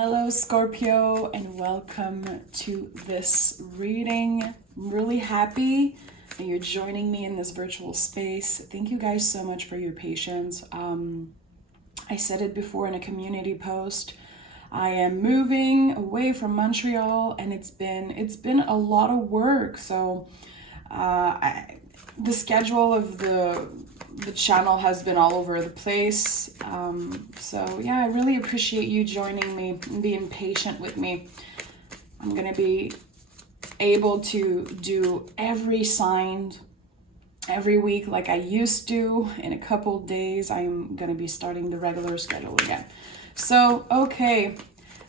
Hello, Scorpio, and welcome to this reading. I'm really happy that you're joining me in this virtual space. Thank you guys so much for your patience. I said it before in a community post. I am moving away from Montreal, and it's been a lot of work. So the schedule of the channel has been all over the place. So yeah, I really appreciate you joining me and being patient with me. I'm gonna be able to do every sign every week like I used to. In a couple days, I'm gonna be starting the regular schedule again. So, okay,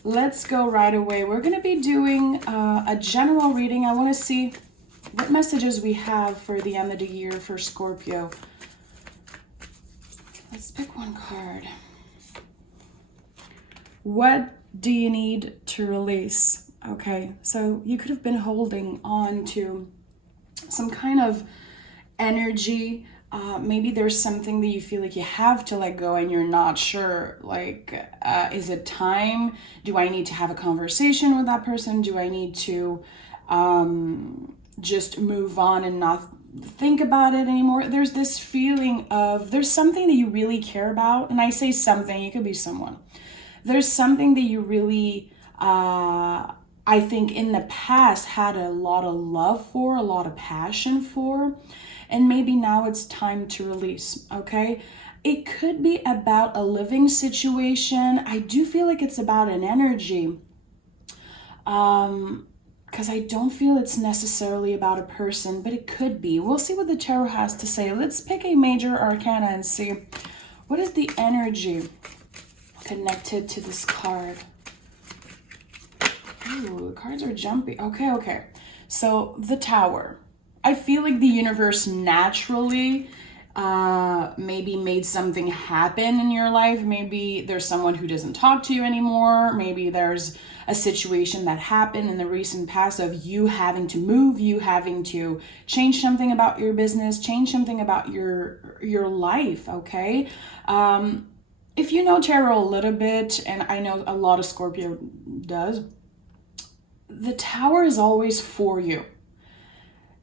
let's go right away. We're gonna be doing a general reading. I wanna see what messages we have for the end of the year for Scorpio. Let's pick one card. What do you need to release? Okay, so you could have been holding on to some kind of energy. Maybe there's something that you feel like you have to let go and you're not sure. Like, is it time? Do I need to have a conversation with that person? Do I need to just move on and not think about it anymore? There's this feeling of there's something that you really care about. And I say something, it could be someone. There's something that you really, I think in the past had a lot of love for, a lot of passion for. And maybe now it's time to release, okay? It could be about a living situation. I do feel like it's about an energy. Because I don't feel it's necessarily about a person, but it could be. We'll see what the tarot has to say. Let's pick a major arcana and see what is the energy connected to this card. Ooh, the cards are jumpy. Okay. So the Tower. I feel like the universe naturally maybe made something happen in your life. Maybe there's someone who doesn't talk to you anymore. Maybe there's a situation that happened in the recent past of you having to move, you having to change something about your business, change something about your life, okay? If you know tarot a little bit, and I know a lot of Scorpio does, the Tower is always for you.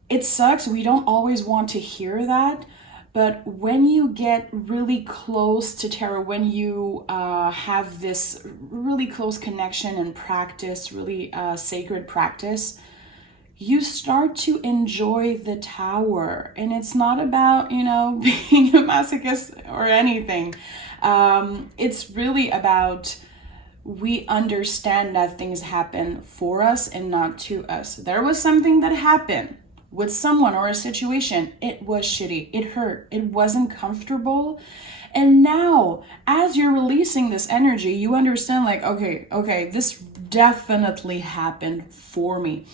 It sucks. We don't always want to hear that. But when you get really close to tarot, when you have this really close connection and practice, really sacred practice, you start to enjoy the Tower. And it's not about, being a masochist or anything. It's really about we understand that things happen for us and not to us. There was something that happened with someone or a situation. It was shitty. It hurt. It wasn't comfortable. And now, as you're releasing this energy, you understand like, okay, this definitely happened for me.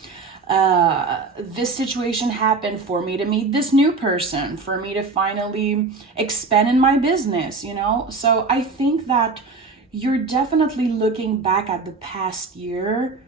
This situation happened for me to meet this new person, for me to finally expand in my business, So I think that you're definitely looking back at the past year,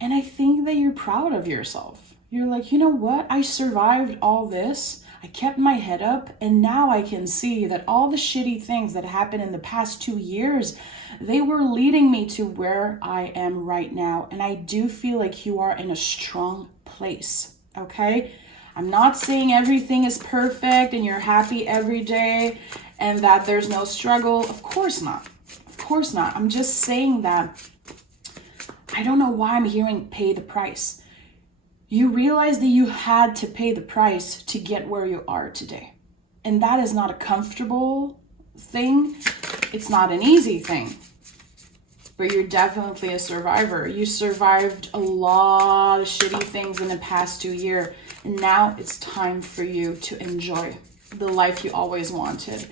and I think that you're proud of yourself. You're like, you know what? I survived all this. I kept my head up, and now I can see that all the shitty things that happened in the past 2 years, they were leading me to where I am right now. And I do feel like you are in a strong place, okay? I'm not saying everything is perfect and you're happy every day and that there's no struggle. Of course not. Of course not. I'm just saying that I don't know why I'm hearing pay the price. You realize that you had to pay the price to get where you are today. And that is not a comfortable thing. It's not an easy thing. But you're definitely a survivor. You survived a lot of shitty things in the past 2 years. And now it's time for you to enjoy the life you always wanted.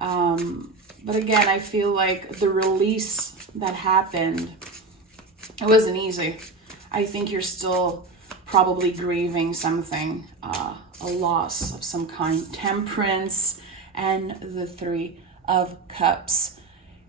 But again, I feel like the release that happened, it wasn't easy. I think you're still probably grieving something, a loss of some kind. Temperance and the Three of Cups.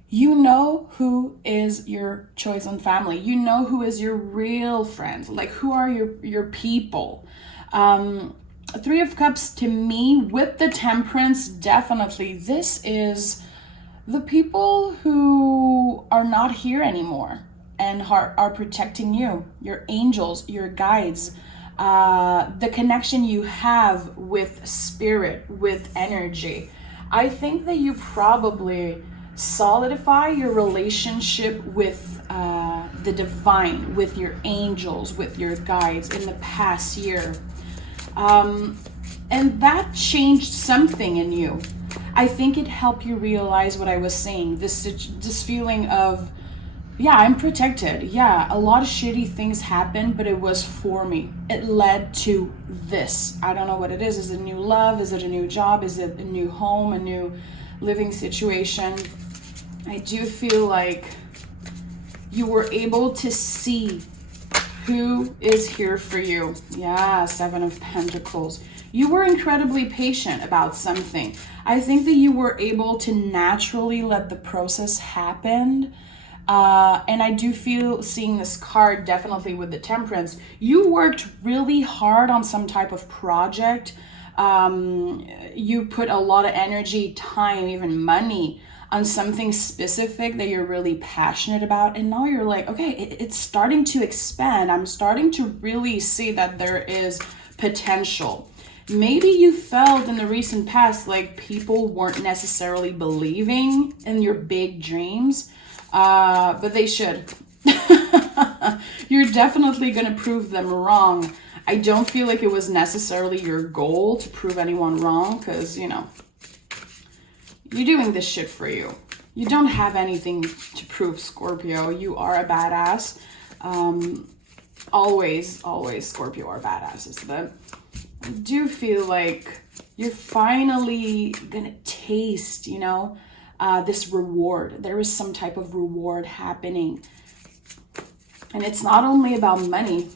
You know who is your chosen family. You know who is your real friends. Like, who are your people. Three of Cups to me with the Temperance, definitely. This is the people who are not here anymore. and heart are protecting you, your angels, your guides, the connection you have with spirit, with energy. I think that you probably solidify your relationship with the divine, with your angels, with your guides in the past year. And that changed something in you. I think it helped you realize what I was saying. This feeling of, yeah, I'm protected. Yeah, a lot of shitty things happened, but it was for me. It led to this. I don't know what it is. Is it a new love? Is it a new job? Is it a new home? A new living situation? I do feel like you were able to see who is here for you. Yeah, Seven of Pentacles. You were incredibly patient about something. I think that you were able to naturally let the process happen. And I do feel, seeing this card definitely with the Temperance, you worked really hard on some type of project. You put a lot of energy, time, even money on something specific that you're really passionate about. And now you're like, okay, it's starting to expand. I'm starting to really see that there is potential. Maybe you felt in the recent past like people weren't necessarily believing in your big dreams, but they should. You're definitely going to prove them wrong. I don't feel like it was necessarily your goal to prove anyone wrong, because, you know, you're doing this shit for you. You don't have anything to prove, Scorpio. You are a badass. Always, Scorpio are badasses. But I do feel like you're finally gonna taste, you know, this reward. There is some type of reward happening. And it's not only about money.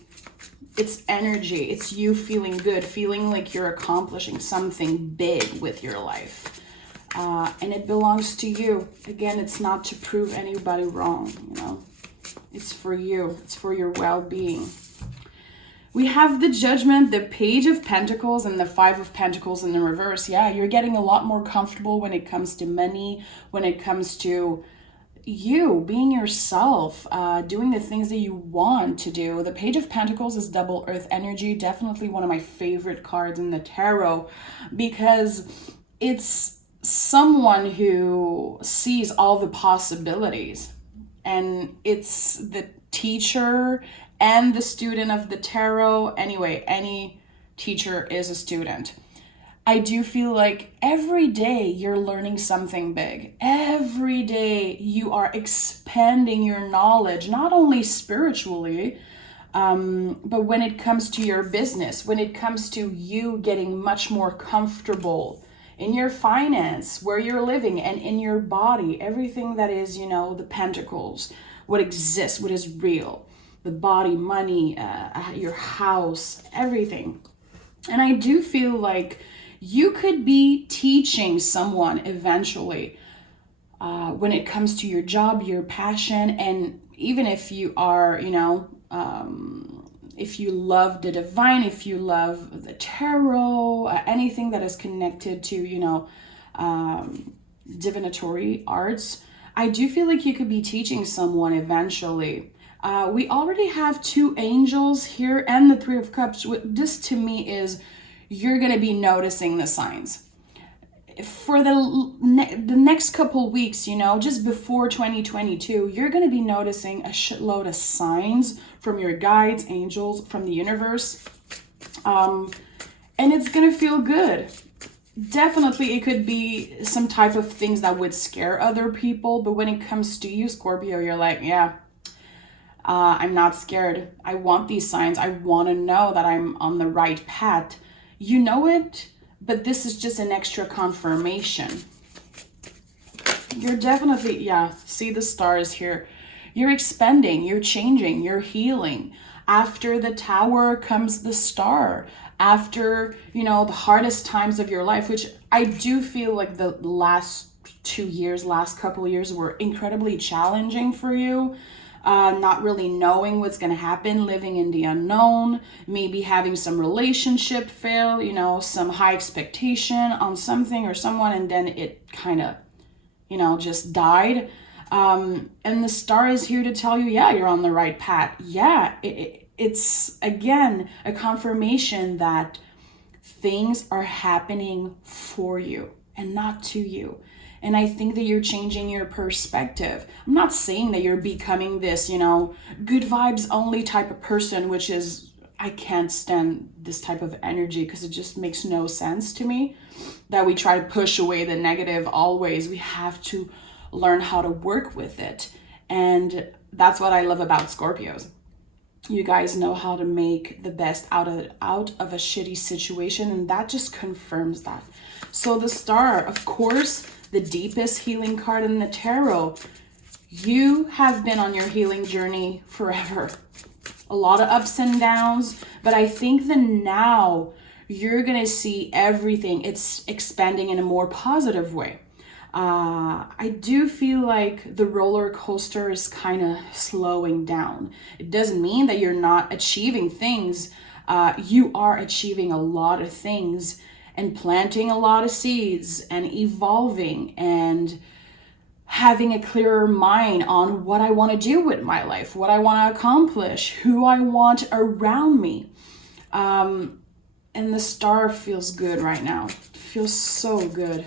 It's energy. It's you feeling good, feeling like you're accomplishing something big with your life. And it belongs to you. Again, it's not to prove anybody wrong, you know. It's for you. It's for your well-being. We have the Judgment, the Page of Pentacles, and the Five of Pentacles in the reverse. Yeah, you're getting a lot more comfortable when it comes to money, when it comes to you being yourself, doing the things that you want to do. The Page of Pentacles is double earth energy. Definitely one of my favorite cards in the tarot, because it's someone who sees all the possibilities, and it's the teacher and the student of the tarot. Anyway, any teacher is a student. I do feel like every day you're learning something big. Every day you are expanding your knowledge, not only spiritually, but when it comes to your business, when it comes to you getting much more comfortable in your finance, where you're living, and in your body, everything that is, you know, the pentacles, what exists, what is real, the body, money, your house, everything. And I do feel like you could be teaching someone eventually when it comes to your job, your passion, and even if you are, you know, if you love the divine, if you love the tarot, anything that is connected to, you know, divinatory arts, I do feel like you could be teaching someone eventually. We already have two angels here and the Three of Cups. This to me is, you're going to be noticing the signs. For the next couple weeks, you know, just before 2022, you're going to be noticing a shitload of signs from your guides, angels, from the universe. And it's going to feel good. Definitely, it could be some type of things that would scare other people. But when it comes to you, Scorpio, you're like, yeah, I'm not scared. I want these signs. I want to know that I'm on the right path. You know it, but this is just an extra confirmation. You're definitely, yeah, see the stars here. You're expanding, you're changing, you're healing. After the Tower comes the Star. After, you know, the hardest times of your life, which I do feel like the last 2 years, last couple of years were incredibly challenging for you. Not really knowing what's going to happen, living in the unknown, maybe having some relationship fail, you know, some high expectation on something or someone, and then it kind of, you know, just died. And the star is here to tell you, yeah, you're on the right path. Yeah, it's again a confirmation that things are happening for you and not to you. And I think that you're changing your perspective. I'm not saying that you're becoming this, good vibes only type of person, which is, I can't stand this type of energy because it just makes no sense to me that we try to push away the negative always. We have to learn how to work with it. And that's what I love about Scorpios. You guys know how to make the best out of a shitty situation, and that just confirms that. So the star, of course, the deepest healing card in the tarot. You have been on your healing journey forever. A lot of ups and downs, but I think that now you're gonna see everything. It's expanding in a more positive way. I do feel like the roller coaster is kind of slowing down. It doesn't mean that you're not achieving things. You are achieving a lot of things and planting a lot of seeds and evolving and having a clearer mind on what I want to do with my life, what I want to accomplish, who I want around me. And the star feels good right now. It feels so good.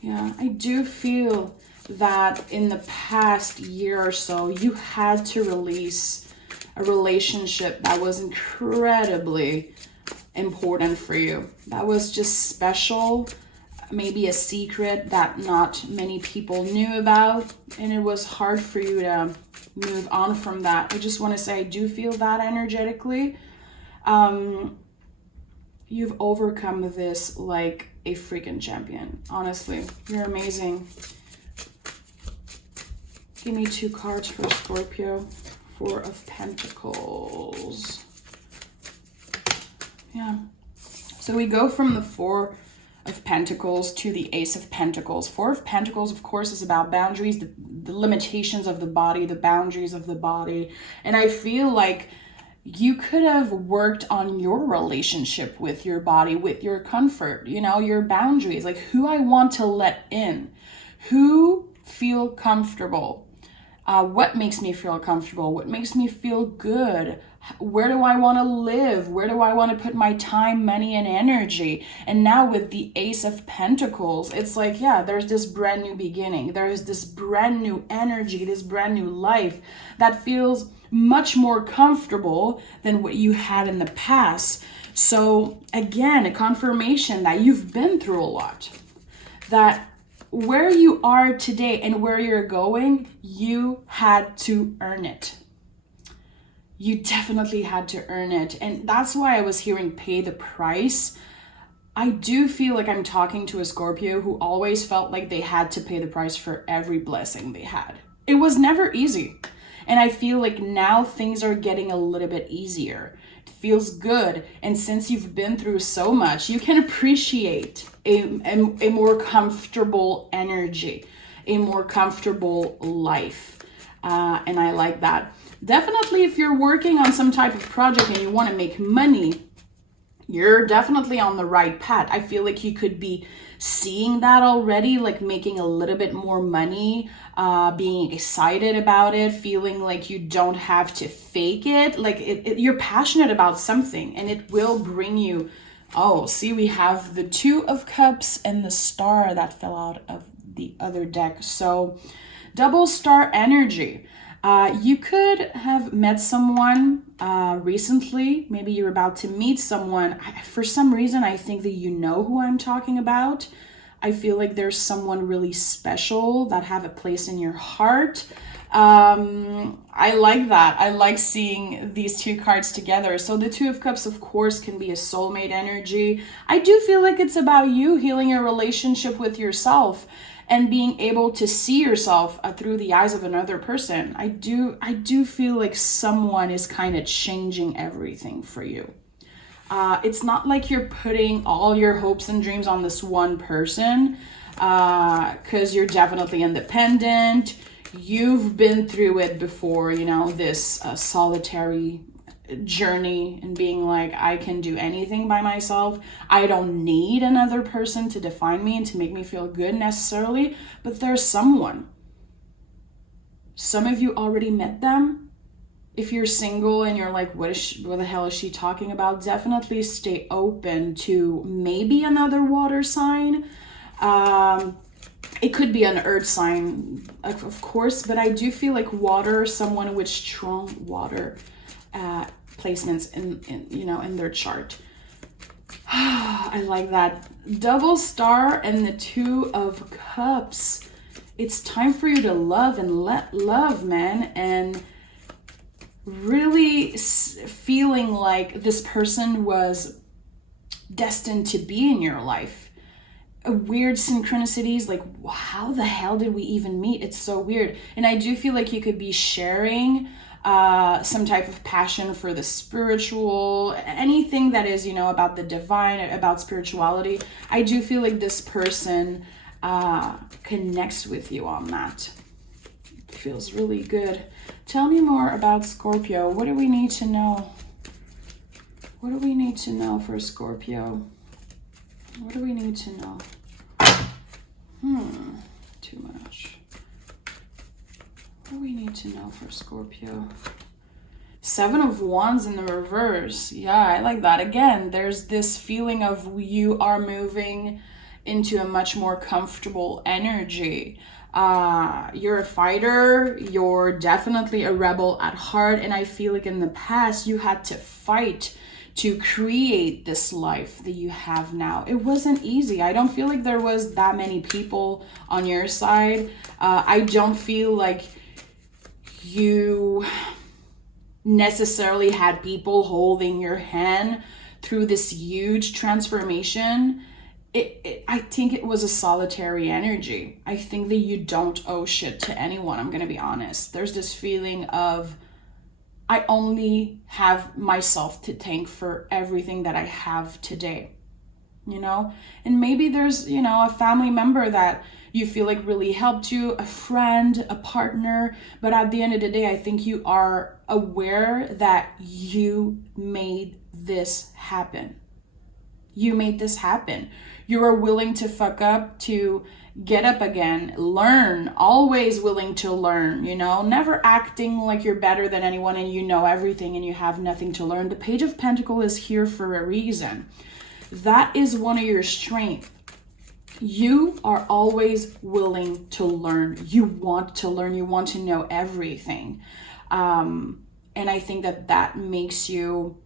Yeah, I do feel that in the past year or so, you had to release a relationship that was incredibly important for you. That was just special, maybe a secret that not many people knew about, and it was hard for you to move on from that. I just want to say I do feel that energetically. You've overcome this like a freaking champion. Honestly, you're amazing. Give me 2 cards for Scorpio. 4 of Pentacles. Yeah. So we go from the 4 of Pentacles to the Ace of Pentacles. 4 of Pentacles, of course, is about boundaries, the limitations of the body, the boundaries of the body. And I feel like you could have worked on your relationship with your body, with your comfort, your boundaries, like who I want to let in, who feel comfortable, what makes me feel comfortable, what makes me feel good, where do I want to live, where do I want to put my time, money, and energy. And now with the Ace of Pentacles, it's like, yeah, there's this brand new beginning, there's this brand new energy, this brand new life that feels much more comfortable than what you had in the past. So again, a confirmation that you've been through a lot, that where you are today and where you're going, you had to earn it. You definitely had to earn it. And that's why I was hearing pay the price. I do feel like I'm talking to a Scorpio who always felt like they had to pay the price for every blessing they had. It was never easy. And I feel like now things are getting a little bit easier. It feels good. And since you've been through so much, you can appreciate a more comfortable energy, a more comfortable life. And I like that. Definitely, if you're working on some type of project and you want to make money, you're definitely on the right path. I feel like you could be seeing that already, like making a little bit more money, being excited about it, feeling like you don't have to fake it. Like you're passionate about something and it will bring you. Oh, see, we have the 2 of Cups and the star that fell out of the other deck. So double star energy. You could have met someone recently. Maybe you're about to meet someone. For some reason, I think that you know who I'm talking about. I feel like there's someone really special that have a place in your heart. I like that. I like seeing these 2 cards together. So the 2 of Cups, of course, can be a soulmate energy. I do feel like it's about you healing your relationship with yourself and being able to see yourself through the eyes of another person. I do feel like someone is kind of changing everything for you. It's not like you're putting all your hopes and dreams on this one person, because you're definitely independent. You've been through it before, this solitary journey and being like, I can do anything by myself. I don't need another person to define me and to make me feel good necessarily, but there's someone. Some of you already met them. If you're single and you're like, what the hell is she talking about? Definitely stay open to maybe another water sign. It could be an earth sign, of course, but I do feel like water, someone with strong water placements in their chart. I like that. Double star and the 2 of cups. It's time for you to love and let love, man. And really feeling like this person was destined to be in your life. Weird synchronicities, like how the hell did we even meet? It's so weird. And I do feel like you could be sharing some type of passion for the spiritual, anything that is, about the divine, about spirituality. I do feel like this person connects with you on that. It feels really good. Tell me more about Scorpio. What do we need to know? What do we need to know for Scorpio? What do we need to know? Too much. What do we need to know for Scorpio? 7 of Wands in the reverse. Yeah, I like that. Again, there's this feeling of you are moving into a much more comfortable energy. You're a fighter. You're definitely a rebel at heart. And I feel like in the past, you had to fight to create this life that you have now. It wasn't easy. I don't feel like there was that many people on your side. I don't feel like you necessarily had people holding your hand through this huge transformation. I think it was a solitary energy. I think that you don't owe shit to anyone. I'm gonna be honest. There's this feeling of, I only have myself to thank for everything that I have today, And maybe there's, a family member that you feel like really helped you, a friend, a partner. But at the end of the day, I think you are aware that you made this happen. You made this happen. You are willing to fuck up, to get up again, learn, always willing to learn, never acting like you're better than anyone and you know everything and you have nothing to learn. The Page of Pentacles is here for a reason. That is one of your strengths. You are always willing to learn. You want to learn. You want to know everything. And I think that makes you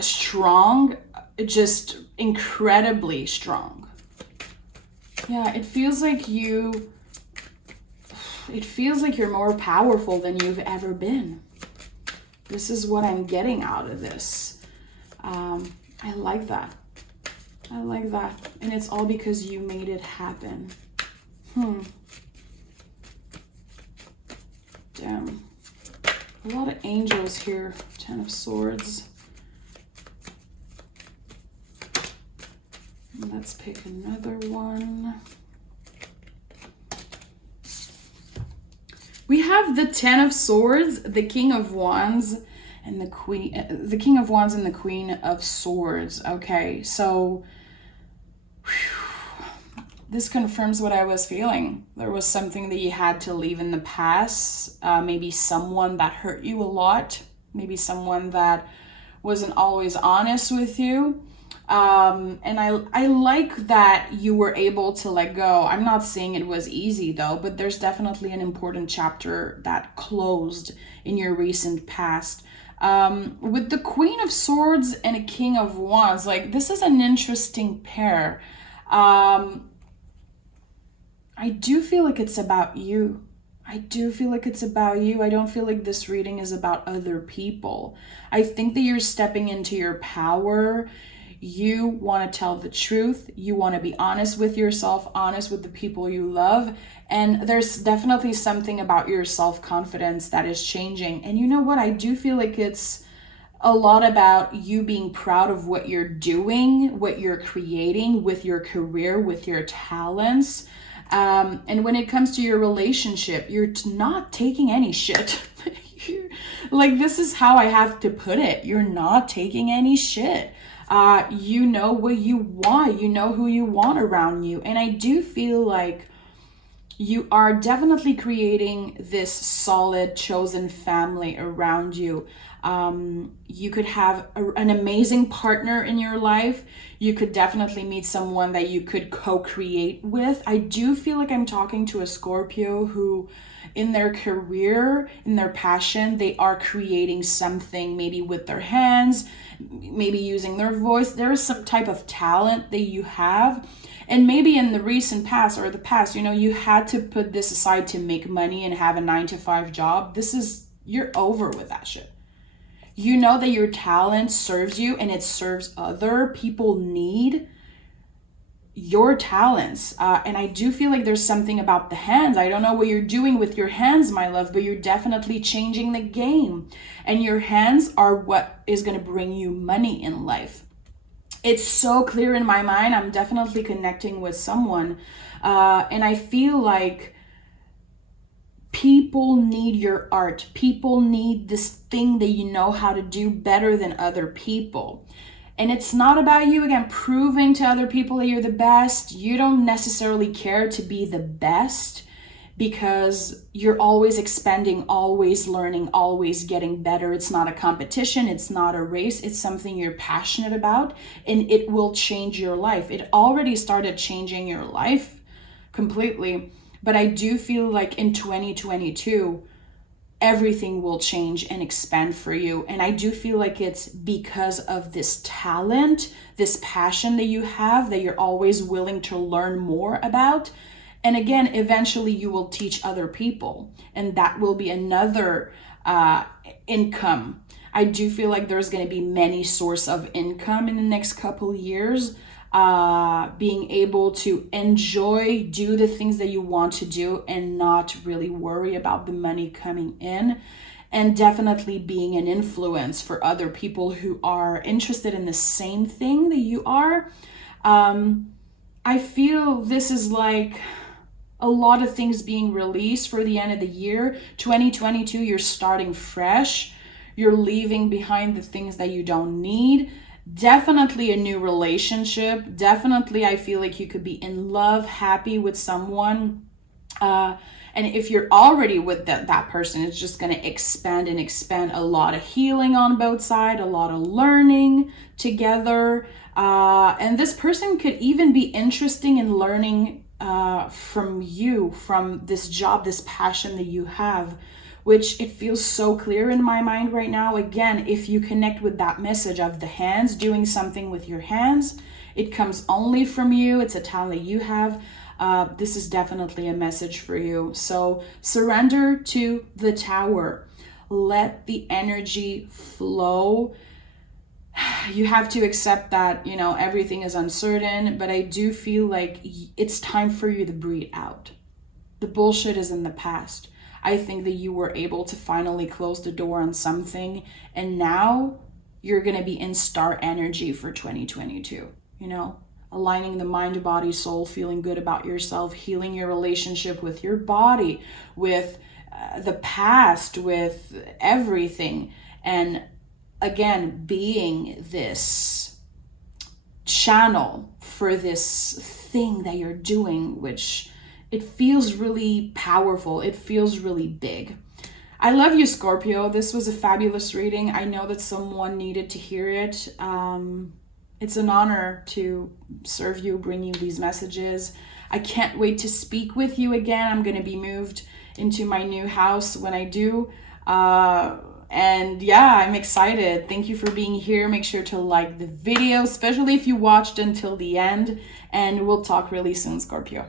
strong, just incredibly strong. Yeah, it feels like you're more powerful than you've ever been. This is what I'm getting out of this. I like that. And it's all because you made it happen. Damn. A lot of angels here. 10 of Swords. Let's pick another one. We have the 10 of Swords, the King of Wands, and the King of Wands and the Queen of Swords. Okay, so this confirms what I was feeling. There was something that you had to leave in the past. Maybe someone that hurt you a lot. Maybe someone that wasn't always honest with you. And I like that you were able to let go. I'm not saying it was easy though, but there's definitely an important chapter that closed in your recent past. With the Queen of Swords and a King of Wands, like this is an interesting pair. I do feel like it's about you. I don't feel like this reading is about other people. I think that you're stepping into your power. You want to tell the truth. You want to be honest with yourself, honest with the people you love. And there's definitely something about your self-confidence that is changing. And you know what? I do feel like it's a lot about you being proud of what you're doing, what you're creating with your career, with your talents. And when it comes to your relationship, you're not taking any shit. Like, this is how I have to put it. You're not taking any shit. You know what you want. You know who you want around you. And I do feel like you are definitely creating this solid chosen family around you. You could have an amazing partner in your life. You could definitely meet someone that you could co-create with. I do feel like I'm talking to a Scorpio who, in their career, in their passion, they are creating something, maybe with their hands, maybe using their voice. There is some type of talent that you have. And maybe in the recent past or the past, you had to put this aside to make money and have a 9-to-5 job. You're over with that shit. You know that your talent serves you and it serves other people. Need your talents. And I do feel like there's something about the hands. I don't know what you're doing with your hands, my love, but you're definitely changing the game. And your hands are what is going to bring you money in life. It's so clear in my mind. I'm definitely connecting with someone. And I feel like people need your art. People need this thing that you know how to do better than other people. And it's not about you, again, proving to other people that you're the best. You don't necessarily care to be the best because you're always expanding, always learning, always getting better. It's not a competition. It's not a race. It's something you're passionate about, and it will change your life. It already started changing your life completely. But I do feel like in 2022, everything will change and expand for you. And I do feel like it's because of this talent, this passion that you have, that you're always willing to learn more about. And again, eventually you will teach other people, and that will be another income. I do feel like there's going to be many sources of income in the next couple years. Being able to enjoy, do the things that you want to do and not really worry about the money coming in. And definitely being an influence for other people who are interested in the same thing that you are. I feel this is like a lot of things being released for the end of the year. 2022, you're starting fresh. You're leaving behind the things that you don't need. Definitely a new relationship. Definitely, I feel like you could be in love, happy with someone. And if you're already with that person, it's just going to expand and expand. A lot of healing on both sides, a lot of learning together. And this person could even be interesting in learning from you, from this job, this passion that you have, which it feels so clear in my mind right now. Again, if you connect with that message of the hands, doing something with your hands, it comes only from you. It's a talent that you have. This is definitely a message for you. So surrender to the Tower. Let the energy flow. You have to accept that, everything is uncertain, but I do feel like it's time for you to breathe out. The bullshit is in the past. I think that you were able to finally close the door on something, and now you're going to be in star energy for 2022, aligning the mind, body, soul, feeling good about yourself, healing your relationship with your body, with the past, with everything. And again, being this channel for this thing that you're doing, which it feels really powerful. It feels really big. I love you, Scorpio. This was a fabulous reading. I know that someone needed to hear it. It's an honor to serve you, bring you these messages. I can't wait to speak with you again. I'm going to be moved into my new house when I do. And yeah, I'm excited. Thank you for being here. Make sure to like the video, especially if you watched until the end. And we'll talk really soon, Scorpio.